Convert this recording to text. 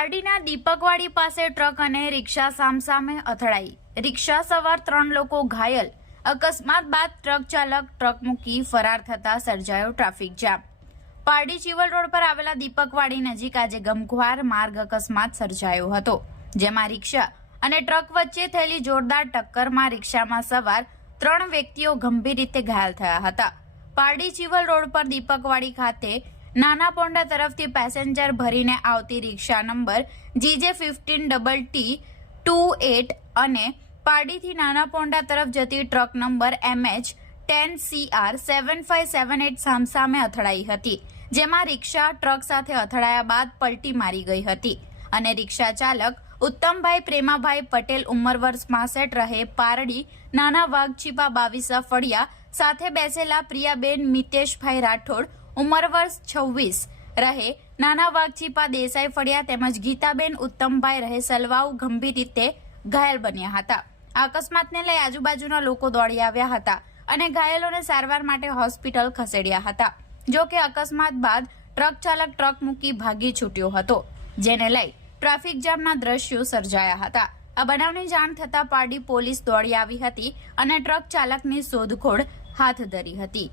દીપકવાડી પાસે ટ્રક અને રિક્ષા સામસામે અથડાઈ. રિક્ષા સવાર ત્રણ લોકો ઘાયલ. અકસ્માત બાદ ટ્રક ચાલક ટ્રક મૂકી ફરાર થતા સર્જાયો traffic jam. Pardi Chival road પર આવેલા દીપકવાડી નજીક આજે ગમખ્વાર માર્ગ અકસ્માત સર્જાયો હતો, જેમાં રિક્ષા અને ટ્રક વચ્ચે થયેલી જોરદાર ટક્કરમાં રિક્ષામાં સવાર ત્રણ વ્યક્તિઓ ગંભીર રીતે ઘાયલ થયા હતા. પારડી ચીવલ રોડ પર દીપકવાડી ખાતે નાના પોંડા તરફથી પેસેન્જર ભરીને આવતી rickshaw number GJ fifteen double T two eight અને પારડીથી નાના પોંડા તરફ જતી truck number MH ten CR seven five seven eight સામસામે અથડાઈ હતી, જેમાં રિક્ષા ટ્રક સાથે અથડાયા બાદ પલટી મારી ગઈ હતી અને રિક્ષા ચાલક ઉત્તમભાઈ પ્રેમાભાઈ પટેલ ઉંમર વર્ષ પાસઠ રહે પારડી, નાના વાઘચીપા બાવીસા ફળિયા સાથે બેસેલા પ્રિયાબેન મિતેશભાઈ રાઠોડ ઉંમર વર્ષ છવ્વીસ. રહે. નાના વાઘચીપા દેસાઈ ફળિયા તેમજ ગીતાબેન ઉત્તમભાઈ રહે સલવાઉ ગંભીર રીતે ઘાયલ બન્યા હતા. અકસ્માતને લઈ આજુબાજુના લોકો દોડી આવ્યા હતા અને ઘાયલોને સારવાર માટે હોસ્પિટલ ખસેડ્યા હતા. જો કે અકસ્માત બાદ ટ્રક ચાલક ટ્રક મૂકી ભાગી છૂટ્યો હતો, જેને લઈ ટ્રાફિક જામના દ્રશ્યો સર્જાયા હતા. આ બનાવની જાણ થતાં પારડી પોલીસ દોડી આવી હતી અને ટ્રક ચાલકની શોધખોળ હાથ ધરી હતી.